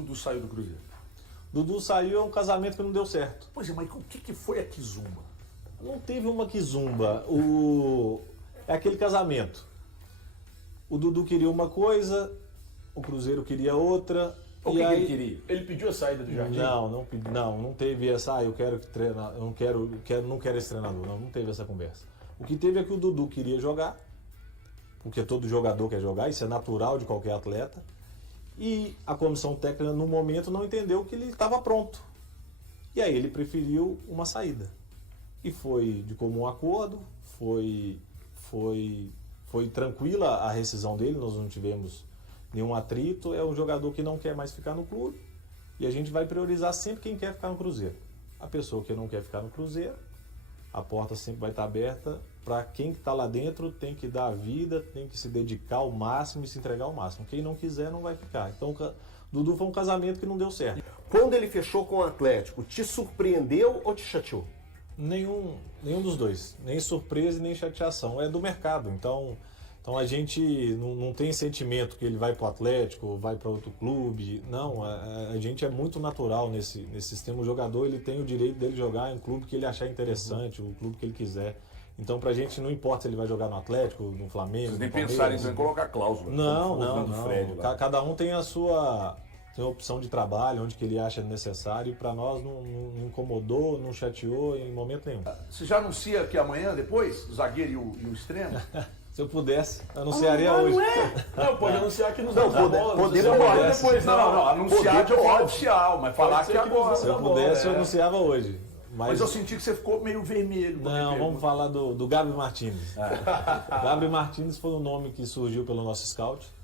Dudu saiu do Cruzeiro? Dudu saiu, é um casamento que não deu certo. Pois é, mas o que foi a Kizumba? Não teve uma quizumba. É aquele casamento. O Dudu queria uma coisa, o Cruzeiro queria outra. O que ele queria? Ele pediu a saída do Jardim? Não teve essa, eu quero treinar, eu não quero esse treinador, não teve essa conversa. O que teve é que o Dudu queria jogar, porque todo jogador quer jogar, isso é natural de qualquer atleta, e a comissão técnica no momento não entendeu que ele estava pronto. E aí ele preferiu uma saída. E foi de comum acordo, foi tranquila a rescisão dele, nós não tivemos nenhum atrito. É um jogador que não quer mais ficar no clube e a gente vai priorizar sempre quem quer ficar no Cruzeiro. A pessoa que não quer ficar no Cruzeiro, a porta sempre vai estar aberta para quem está lá dentro, tem que dar a vida, tem que se dedicar ao máximo e se entregar ao máximo. Quem não quiser não vai ficar. Então Dudu foi um casamento que não deu certo. Quando ele fechou com o Atlético, te surpreendeu ou te chateou? Nenhum dos dois, nem surpresa e nem chateação, é do mercado, então a gente não tem sentimento que ele vai para o Atlético, vai para outro clube, não, a gente é muito natural nesse sistema. O jogador ele tem o direito dele jogar em um clube que ele achar interessante, o clube que ele quiser, então pra gente não importa se ele vai jogar no Atlético, no Flamengo, vocês nem no Palmeiras, pensaram em colocar cláusula. Não, Fred, cada um tem a sua... Tem a opção de trabalho, onde que ele acha necessário, e para nós não incomodou, não chateou em momento nenhum. Você já anuncia que amanhã, depois, o zagueiro e o extremo? Se eu pudesse, anunciaria hoje. Não, pode anunciar que nos Não, dá bola. podemos Agora, depois. Não, anunciar de forma oficial, mas falar ser que que agora. nos Se eu pudesse, eu anunciava hoje. Mas eu senti que você ficou meio vermelho. Não, vamos falar do Gabi Martins. Gabi Martins foi um nome que surgiu pelo nosso scout.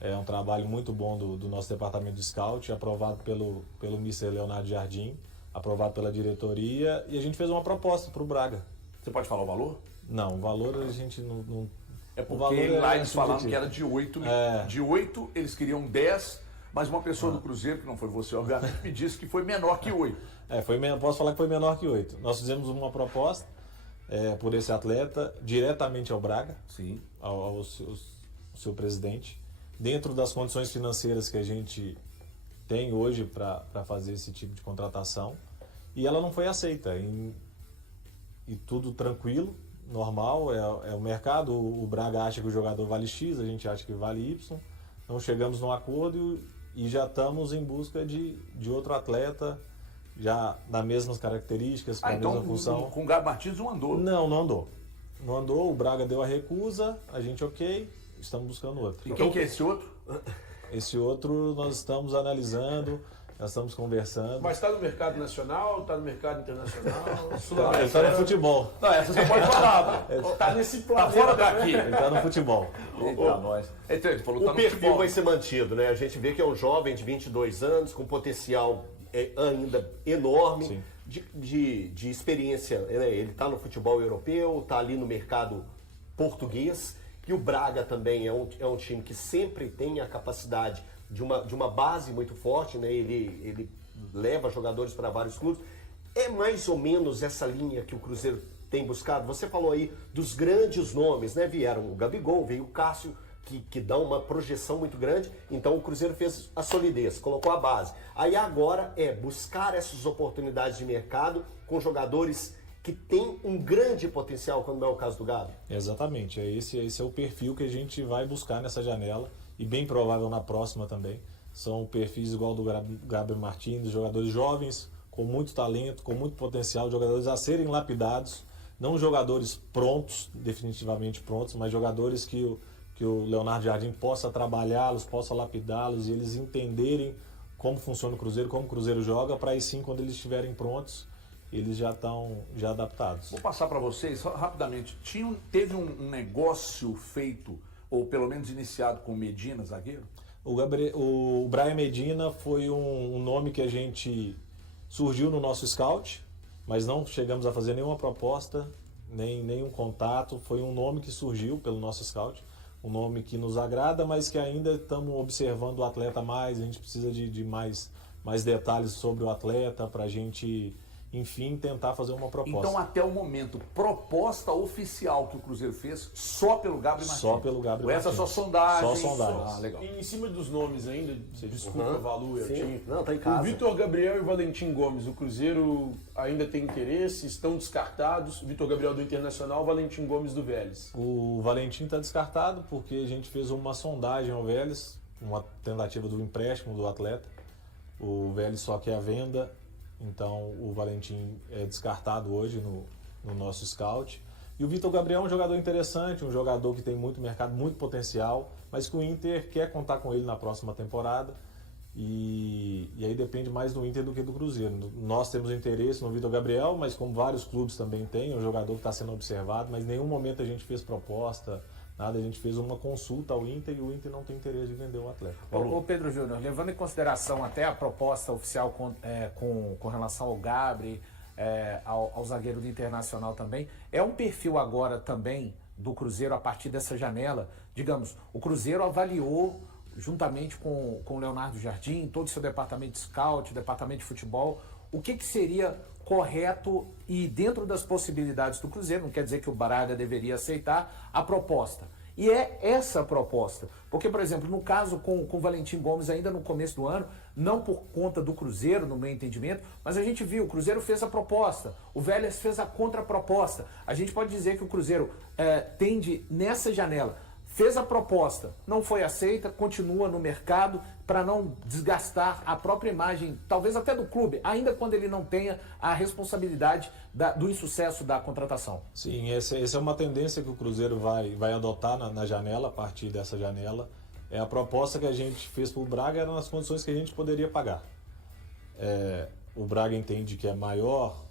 É um trabalho muito bom do nosso departamento de scout, aprovado pelo Mr. Leonardo Jardim, aprovado pela diretoria, e a gente fez uma proposta para o Braga. Você pode falar o valor? Não, o valor a gente não É o porque valor lá é eles falaram subjetivo. que era de 8. É. De 8, eles queriam 10, mas uma pessoa do Cruzeiro, que não foi você, obviamente, me disse que foi menor que 8. Posso falar que foi menor que 8. Nós fizemos uma proposta por esse atleta diretamente ao Braga, Sim. ao seu presidente, dentro das condições financeiras que a gente tem hoje para fazer esse tipo de contratação, e ela não foi aceita. E tudo tranquilo, normal, é o mercado. O Braga acha que o jogador vale X, a gente acha que vale Y. Não chegamos num acordo e já estamos em busca de outro atleta, já das mesmas características, com a mesma função. Com o Gabi Martins não andou. Não andou. Não andou, o Braga deu a recusa, a gente estamos buscando outro. E quem que é esse outro? Esse outro nós estamos analisando, nós estamos conversando. Mas está no mercado nacional, está no mercado internacional, Ele está no futebol. Não, essa você pode falar. Está nesse Tá planeta. fora daqui. Ele está no futebol. Eita, nós. Então, ele falou que O tá no perfil futebol. vai ser mantido, né? A gente vê que é um jovem de 22 anos, com potencial ainda enorme, Sim. de experiência. Né? Ele está no futebol europeu, está ali no mercado português, e o Braga também é um time que sempre tem a capacidade de uma base muito forte, né? Ele leva jogadores para vários clubes. É mais ou menos essa linha que o Cruzeiro tem buscado. Você falou aí dos grandes nomes, né? Vieram o Gabigol, veio o Cássio, que dá uma projeção muito grande. Então o Cruzeiro fez a solidez, colocou a base. Aí agora é buscar essas oportunidades de mercado com jogadores que têm um grande potencial, quando não é o caso do Gabi. Exatamente, esse é o perfil que a gente vai buscar nessa janela, e bem provável na próxima também. São perfis igual do Gabriel Martins, jogadores jovens, com muito talento, com muito potencial, jogadores a serem lapidados, não jogadores prontos, definitivamente prontos, mas jogadores que o Leonardo Jardim possa trabalhá-los, possa lapidá-los, e eles entenderem como funciona o Cruzeiro, como o Cruzeiro joga, para aí sim, quando eles estiverem prontos, eles já estão adaptados. Vou passar para vocês rapidamente. Teve um negócio feito, ou pelo menos iniciado, com o Medina, zagueiro? O Brian Medina foi um nome que a gente surgiu no nosso scout, mas não chegamos a fazer nenhuma proposta, nenhum contato. Foi um nome que surgiu pelo nosso scout, um nome que nos agrada, mas que ainda estamos observando o atleta mais. A gente precisa de mais detalhes sobre o atleta para a gente enfim, tentar fazer uma proposta. Então, até o momento, proposta oficial que o Cruzeiro fez só pelo Gabriel Martins? Só pelo Gabriel Ou essa Martins. só sondagem? Só sondagem. Ah, legal. E em cima dos nomes ainda, desculpa, Valu, eu Sim. tinha. Não, tá em O casa. Vitor Gabriel e o Valentim Gomes, o Cruzeiro ainda tem interesse, estão descartados. O Vitor Gabriel do Internacional, o Valentim Gomes do Vélez. O Valentim está descartado porque a gente fez uma sondagem ao Vélez, uma tentativa do empréstimo do atleta. O Vélez só quer a venda, então o Valentim é descartado hoje no nosso scout. E o Vitor Gabriel é um jogador interessante, um jogador que tem muito mercado, muito potencial, mas que o Inter quer contar com ele na próxima temporada. E aí depende mais do Inter do que do Cruzeiro. Nós temos interesse no Vitor Gabriel, mas como vários clubes também têm, é um jogador que está sendo observado, mas em nenhum momento a gente fez proposta, nada, a gente fez uma consulta ao Inter e o Inter não tem interesse de vender o atleta. Ô Pedro Júnior, levando em consideração até a proposta oficial com relação ao Gabri, ao zagueiro do Internacional também, é um perfil agora também do Cruzeiro a partir dessa janela? Digamos, o Cruzeiro avaliou juntamente com o Leonardo Jardim, todo o seu departamento de scout, departamento de futebol, o que seria correto e dentro das possibilidades do Cruzeiro, não quer dizer que o Braga deveria aceitar a proposta. E é essa a proposta. Porque, por exemplo, no caso com o Valentim Gomes, ainda no começo do ano, não por conta do Cruzeiro, no meu entendimento, mas a gente viu, o Cruzeiro fez a proposta, o Vélez fez a contraproposta. A gente pode dizer que o Cruzeiro tende, nessa janela, fez a proposta, não foi aceita, continua no mercado para não desgastar a própria imagem, talvez até do clube, ainda quando ele não tenha a responsabilidade do insucesso da contratação. Sim, essa é uma tendência que o Cruzeiro vai adotar na janela, a partir dessa janela. A proposta que a gente fez para o Braga era nas condições que a gente poderia pagar. O Braga entende que é maior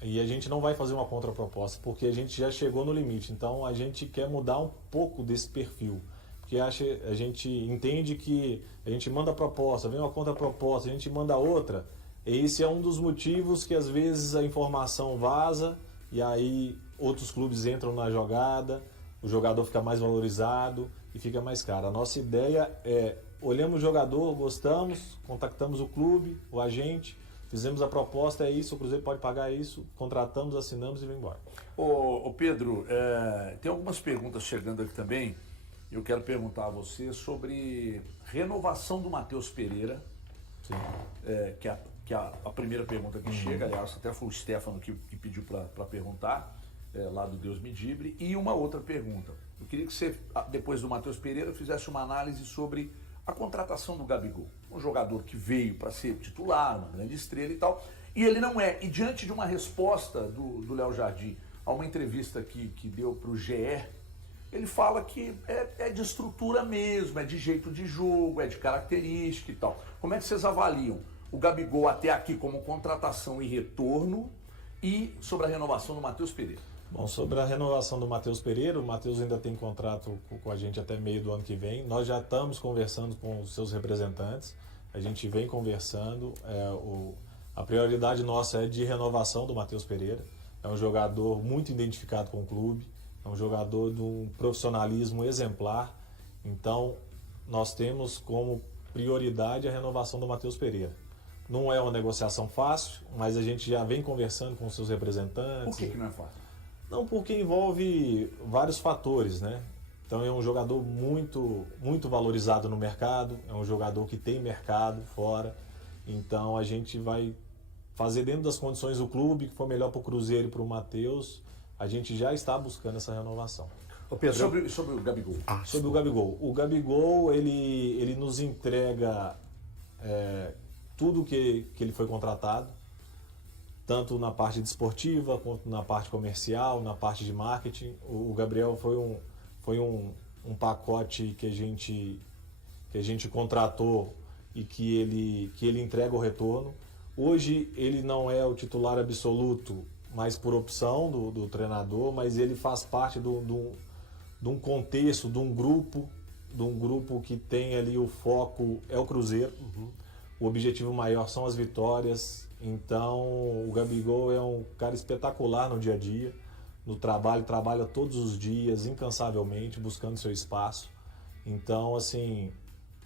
e a gente não vai fazer uma contraproposta, porque a gente já chegou no limite. Então a gente quer mudar um pouco desse perfil. Porque a gente entende que a gente manda a proposta, vem uma contraproposta, a gente manda outra. E esse é um dos motivos que às vezes a informação vaza e aí outros clubes entram na jogada, o jogador fica mais valorizado e fica mais caro. A nossa ideia é, olhamos o jogador, gostamos, contactamos o clube, o agente, fizemos a proposta, é isso, o Cruzeiro pode pagar isso, contratamos, assinamos e vem embora. Ô Pedro, tem algumas perguntas chegando aqui também. Eu quero perguntar a você sobre renovação do Matheus Pereira. Sim. Que é a primeira pergunta que chega, aliás, até foi o Stefano que pediu para perguntar, lá do Deus Medibre. E uma outra pergunta. Eu queria que você, depois do Matheus Pereira, fizesse uma análise sobre a contratação do Gabigol. Um jogador que veio para ser titular, uma grande estrela e tal, e ele não é. E diante de uma resposta do Léo Jardim a uma entrevista que deu para o GE, ele fala que é de estrutura mesmo, é de jeito de jogo, é de característica e tal. Como é que vocês avaliam o Gabigol até aqui como contratação e retorno e sobre a renovação do Matheus Pereira? Bom, sobre a renovação do Matheus Pereira, o Matheus ainda tem contrato com a gente até meio do ano que vem. Nós já estamos conversando com os seus representantes, a gente vem conversando. A prioridade nossa é de renovação do Matheus Pereira. É um jogador muito identificado com o clube, é um jogador de um profissionalismo exemplar. Então, nós temos como prioridade a renovação do Matheus Pereira. Não é uma negociação fácil, mas a gente já vem conversando com os seus representantes. Por que não é fácil? Não, porque envolve vários fatores, né? Então é um jogador muito, muito valorizado no mercado, é um jogador que tem mercado fora. Então a gente vai fazer dentro das condições do clube, que for melhor para o Cruzeiro e para o Matheus, a gente já está buscando essa renovação. Ô Pedro, Sobre o Gabigol. Sobre o Gabigol. O Gabigol, ele nos entrega tudo que ele foi contratado, tanto na parte desportiva, quanto na parte comercial, na parte de marketing. O Gabriel foi um pacote que a gente contratou e que ele entrega o retorno. Hoje ele não é o titular absoluto, mas por opção do treinador, mas ele faz parte de um contexto, de um grupo que tem ali o foco, é o Cruzeiro. O objetivo maior são as vitórias. Então o Gabigol é um cara espetacular no dia a dia, no trabalho, trabalha todos os dias, incansavelmente, buscando seu espaço. Então, assim,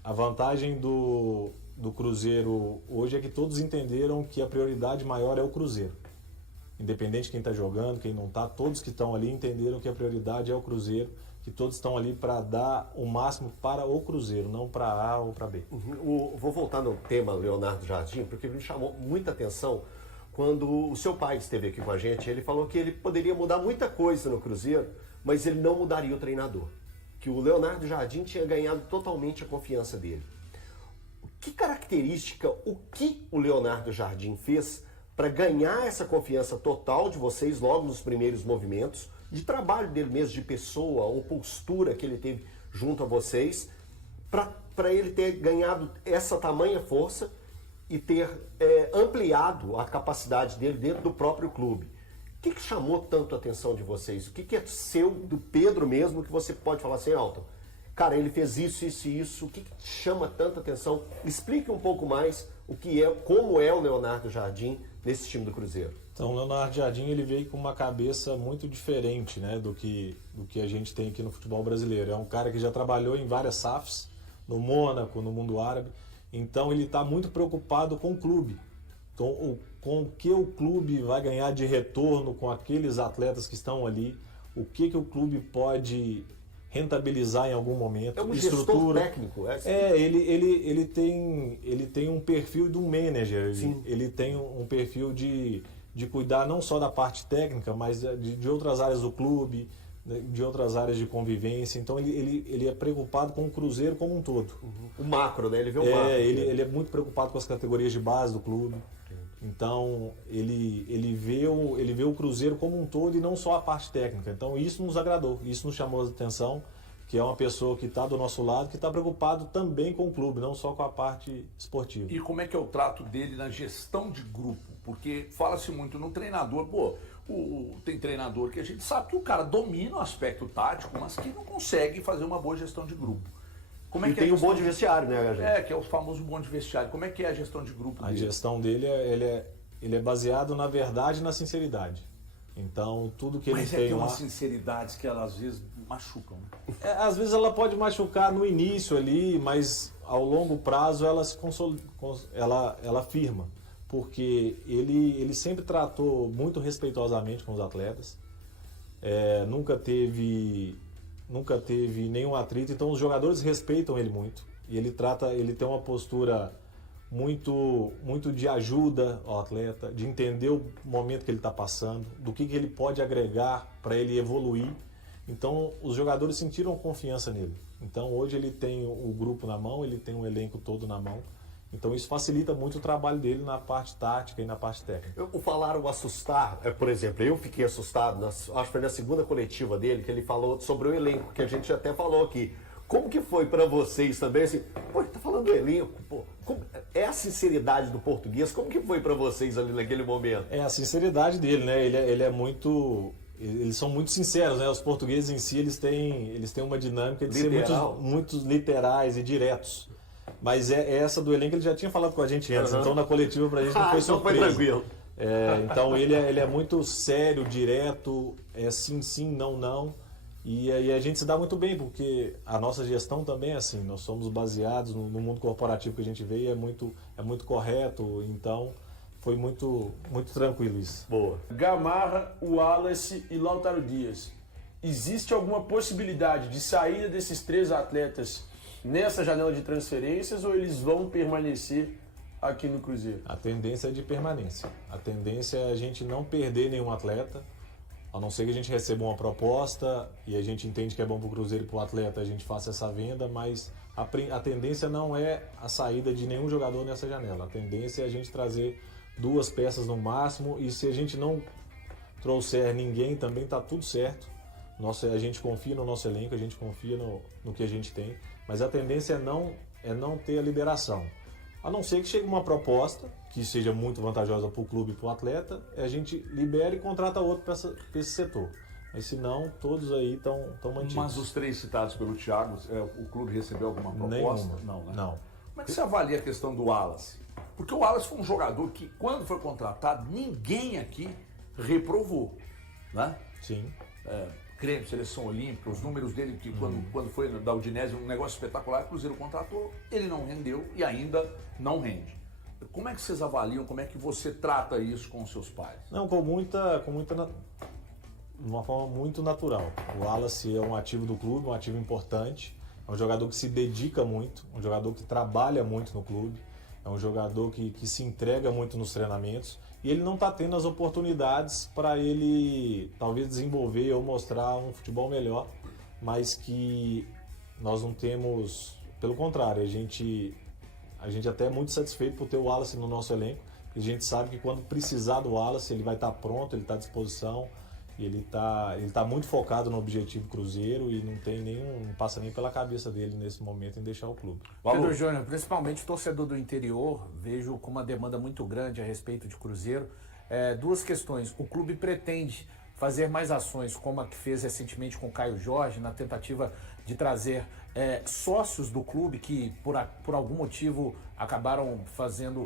a vantagem do do Cruzeiro hoje é que todos entenderam que a prioridade maior é o Cruzeiro. Independente de quem está jogando, quem não está, todos que estão ali entenderam que a prioridade é o Cruzeiro, que todos estão ali para dar o máximo para o Cruzeiro, não para A ou para B. Vou voltar no tema Leonardo Jardim, porque me chamou muita atenção quando o seu pai esteve aqui com a gente. Ele falou que ele poderia mudar muita coisa no Cruzeiro, mas ele não mudaria o treinador. Que o Leonardo Jardim tinha ganhado totalmente a confiança dele. Que característica, o que o Leonardo Jardim fez para ganhar essa confiança total de vocês logo nos primeiros movimentos, de trabalho dele mesmo, de pessoa ou postura que ele teve junto a vocês, para ele ter ganhado essa tamanha força e ter ampliado a capacidade dele dentro do próprio clube? O que chamou tanto a atenção de vocês? O que é seu, do Pedro mesmo, que você pode falar assim, Alton? Cara, ele fez isso, isso e isso. O que chama tanta atenção? Explique um pouco mais como é o Leonardo Jardim nesse time do Cruzeiro. Então, o Leonardo Jardim ele veio com uma cabeça muito diferente, né, do que a gente tem aqui no futebol brasileiro. É um cara que já trabalhou em várias SAFs, no Mônaco, no mundo árabe. Então, ele está muito preocupado com o clube. Então, com o que o clube vai ganhar de retorno com aqueles atletas que estão ali, o que o clube pode rentabilizar em algum momento. É um gestor técnico. Ele tem um perfil de um manager. Sim. Ele tem um perfil de cuidar não só da parte técnica, mas de outras áreas do clube, de outras áreas de convivência. Então ele é preocupado com o Cruzeiro como um todo. O macro, né? Ele vê o macro. Ele é muito preocupado com as categorias de base do clube. Então ele vê o Cruzeiro como um todo e não só a parte técnica. Então isso nos agradou, isso nos chamou a atenção, que é uma pessoa que está do nosso lado, que está preocupado também com o clube, não só com a parte esportiva. E como é que é o trato dele na gestão de grupo? Porque fala-se muito no treinador, tem treinador que a gente sabe que o cara domina o aspecto tático, mas que não consegue fazer uma boa gestão de grupo. Como é e que tem o bonde vestiário, né, HG? Que é o famoso bonde vestiário. Como é que é a gestão de grupo dele? A gestão dele, ele é baseado na verdade e na sinceridade. Então, tudo que ele Mas tem tem lá... umas sinceridades que elas às vezes machucam. Né? Às vezes ela pode machucar no início ali, mas ao longo prazo ela se ela firma. Porque ele sempre tratou muito respeitosamente com os atletas. Nunca teve nenhum atrito, então os jogadores respeitam ele muito. E ele tem uma postura muito de ajuda ao atleta, de entender o momento que ele está passando, do que ele pode agregar para ele evoluir. Então os jogadores sentiram confiança nele. Então hoje ele tem o grupo na mão, ele tem o elenco todo na mão. Então isso facilita muito o trabalho dele na parte tática e na parte técnica. O falar o assustar, por exemplo, eu fiquei assustado, acho que foi na segunda coletiva dele, que ele falou sobre o elenco, que a gente até falou aqui. Como que foi para vocês também, assim, ele tá falando do elenco, é a sinceridade do português, como que foi para vocês ali naquele momento? É a sinceridade dele, né? Eles são muito sinceros, né? Os portugueses em si, eles têm uma dinâmica de ser muito literais e diretos. Mas essa do elenco ele já tinha falado com a gente antes, então na coletiva pra gente não foi surpresa. Então foi tranquilo. Então ele é muito sério, direto, sim, não. E aí a gente se dá muito bem, porque a nossa gestão também é assim, nós somos baseados no mundo corporativo que a gente vê e é muito correto, então foi muito tranquilo isso. Boa. Gamarra, Wallace e Lautaro Dias. Existe alguma possibilidade de saída desses três atletas nessa janela de transferências ou eles vão permanecer aqui no Cruzeiro? A tendência é de permanência. A tendência é a gente não perder nenhum atleta, a não ser que a gente receba uma proposta e a gente entende que é bom para o Cruzeiro e para o atleta, a gente faça essa venda, mas a tendência não é a saída de nenhum jogador nessa janela. A tendência é a gente trazer 2 peças no máximo e se a gente não trouxer ninguém também está tudo certo. A gente confia no nosso elenco, a gente confia no que a gente tem, mas a tendência é não ter a liberação. A não ser que chegue uma proposta que seja muito vantajosa para o clube e para o atleta, a gente libera e contrata outro para esse setor. Mas se não, todos aí estão mantidos. Mas os 3 citados pelo Thiago, o clube recebeu alguma proposta? Nenhuma. Não, né? Não. Como é que você avalia a questão do Wallace? Porque o Wallace foi um jogador que, quando foi contratado, ninguém aqui reprovou, né? Sim. Grêmio, seleção olímpica, os números dele, que quando foi da Udinese, um negócio espetacular, o Cruzeiro contratou, ele não rendeu e ainda não rende. Como é que vocês avaliam, como é que você trata isso com os seus pais? Não, de uma forma muito natural. O Wallace é um ativo do clube, um ativo importante, é um jogador que se dedica muito, um jogador que trabalha muito no clube, é um jogador que se entrega muito nos treinamentos e ele não está tendo as oportunidades para ele talvez desenvolver ou mostrar um futebol melhor, mas que nós não temos, pelo contrário, a gente até é muito satisfeito por ter o Wallace no nosso elenco, porque a gente sabe que quando precisar do Wallace ele vai estar pronto, ele está à disposição, e ele tá muito focado no objetivo Cruzeiro e não passa nem pela cabeça dele nesse momento em deixar o clube. Pedro Júnior, principalmente torcedor do interior, vejo com uma demanda muito grande a respeito de Cruzeiro. Duas questões. O clube pretende fazer mais ações, como a que fez recentemente com o Caio Jorge, na tentativa de trazer sócios do clube que, por algum motivo, acabaram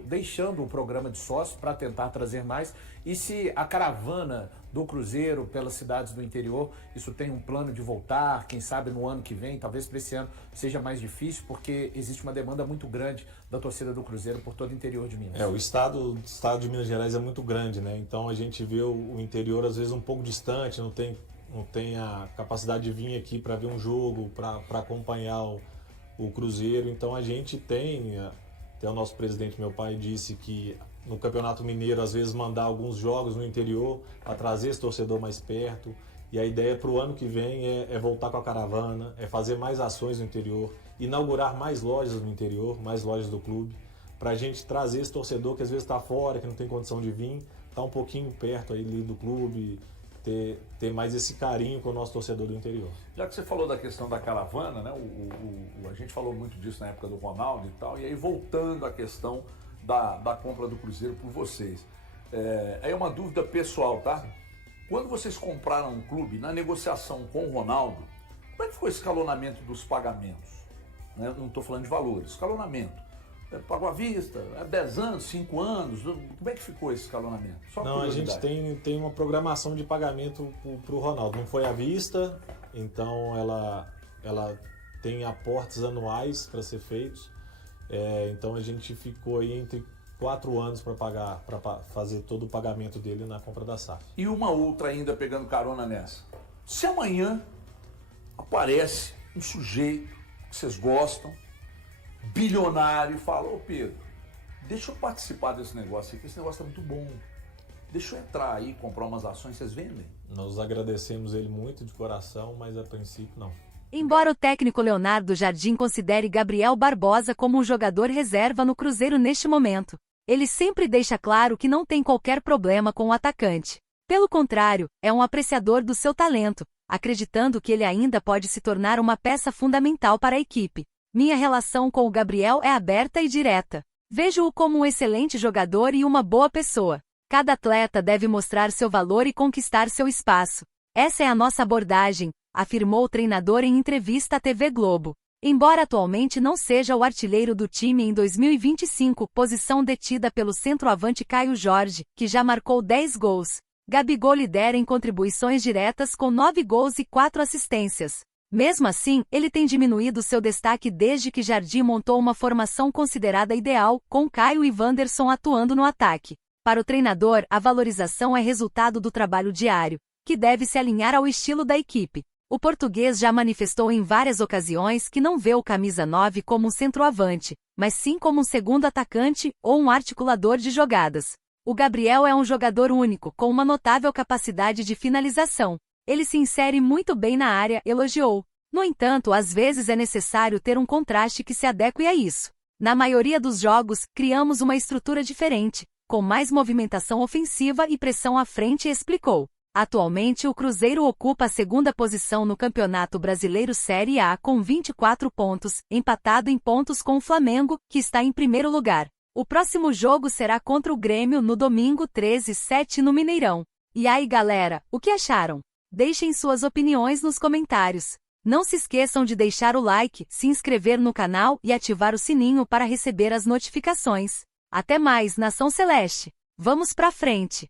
deixando o programa de sócios para tentar trazer mais. E se a caravana do Cruzeiro pelas cidades do interior, isso tem um plano de voltar, quem sabe no ano que vem, talvez para esse ano seja mais difícil, porque existe uma demanda muito grande da torcida do Cruzeiro por todo o interior de Minas. O estado de Minas Gerais é muito grande, né? Então a gente vê o interior às vezes um pouco distante, não tem a capacidade de vir aqui para ver um jogo, para acompanhar o Cruzeiro. Então a gente tem, até o nosso presidente, meu pai, disse que no Campeonato Mineiro, às vezes, mandar alguns jogos no interior para trazer esse torcedor mais perto. E a ideia para o ano que vem é voltar com a caravana, é fazer mais ações no interior, inaugurar mais lojas no interior, mais lojas do clube, para a gente trazer esse torcedor que às vezes está fora, que não tem condição de vir, tá um pouquinho perto aí do clube, ter mais esse carinho com o nosso torcedor do interior. Já que você falou da questão da caravana, né? A gente falou muito disso na época do Ronaldo e tal, e aí voltando à questão da compra do Cruzeiro por vocês. Aí é uma dúvida pessoal, tá? Quando vocês compraram um clube, na negociação com o Ronaldo, como é que foi o escalonamento dos pagamentos? Né? Não estou falando de valores, escalonamento. Pagou à vista, 10 anos, 5 anos, como é que ficou esse escalonamento? Não, a gente tem uma programação de pagamento para o Ronaldo, não foi à vista, então ela tem aportes anuais para ser feitos, então a gente ficou aí entre 4 anos para fazer todo o pagamento dele na compra da SAF. E uma outra ainda pegando carona nessa, se amanhã aparece um sujeito que vocês gostam, bilionário, e fala: ô Pedro, deixa eu participar desse negócio aqui, esse negócio tá muito bom, deixa eu entrar aí, comprar umas ações, vocês vendem? Nós agradecemos ele muito de coração, mas a princípio não. Embora o técnico Leonardo Jardim considere Gabriel Barbosa como um jogador reserva no Cruzeiro neste momento, ele sempre deixa claro que não tem qualquer problema com o atacante. Pelo contrário, é um apreciador do seu talento, acreditando que ele ainda pode se tornar uma peça fundamental para a equipe. Minha relação com o Gabriel é aberta e direta. Vejo-o como um excelente jogador e uma boa pessoa. Cada atleta deve mostrar seu valor e conquistar seu espaço. Essa é a nossa abordagem, afirmou o treinador em entrevista à TV Globo. Embora atualmente não seja o artilheiro do time em 2025, posição detida pelo centroavante Caio Jorge, que já marcou 10 gols, Gabigol lidera em contribuições diretas com 9 gols e 4 assistências. Mesmo assim, ele tem diminuído seu destaque desde que Jardim montou uma formação considerada ideal, com Caio e Wanderson atuando no ataque. Para o treinador, a valorização é resultado do trabalho diário, que deve se alinhar ao estilo da equipe. O português já manifestou em várias ocasiões que não vê o camisa 9 como um centroavante, mas sim como um segundo atacante ou um articulador de jogadas. O Gabriel é um jogador único, com uma notável capacidade de finalização. Ele se insere muito bem na área, elogiou. No entanto, às vezes é necessário ter um contraste que se adeque a isso. Na maioria dos jogos, criamos uma estrutura diferente, com mais movimentação ofensiva e pressão à frente, explicou. Atualmente o Cruzeiro ocupa a 2ª posição no Campeonato Brasileiro Série A com 24 pontos, empatado em pontos com o Flamengo, que está em primeiro lugar. O próximo jogo será contra o Grêmio no domingo 13/7 no Mineirão. E aí galera, o que acharam? Deixem suas opiniões nos comentários. Não se esqueçam de deixar o like, se inscrever no canal e ativar o sininho para receber as notificações. Até mais, Nação Celeste! Vamos pra frente!